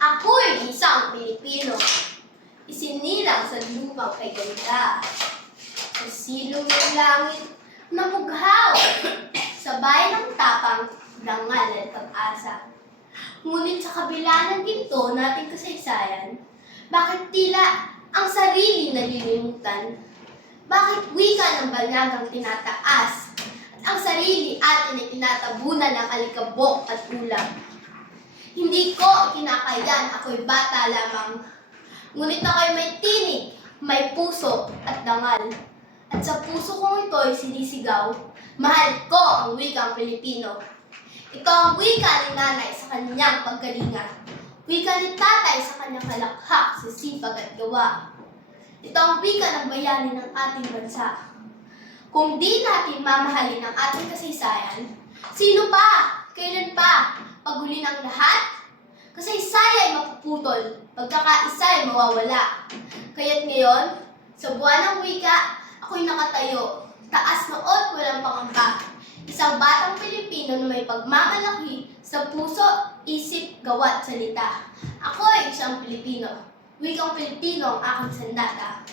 Ako'y isang Pilipino, isinilang sa lumang kay ganda. Sa silong ng langit, napughaw, sa bayan ng tapang, dangal at pag-asa. Ngunit sa kabila ng ginto nating kasaysayan, bakit tila ang sarili nalilimutan? Bakit wika ng banyagang tinataas at ang sarili atin ay tinatabunan ng alikabok at ulam? Hindi ko kinakayan, ako'y bata lamang. Ngunit ako'y may tinig, may puso at dangal. At sa puso kong ito'y sinisigaw, mahal ko ang wikang Pilipino. Ito ang wika ni nanay sa kanyang pagkalinga. Wika ni tatay sa kanyang halakhak sa sipag at gawa. Ito ang wika ng bayani ng ating bansa. Kung di natin mamahalin ang ating kasaysayan, sino pa? Kailan pa? Paguli ng lahat? Kasaysayan ay mapuputol, pagkakaisa ay mawawala. Kaya't ngayon, sa buwan ng wika, ako'y nakatayo, taas noon walang pangamba. Isang batang Pilipino na may pagmamalaki sa puso, isip, gawa't salita. Ako ay isang Pilipino. Wikang Pilipino ang aking sandata.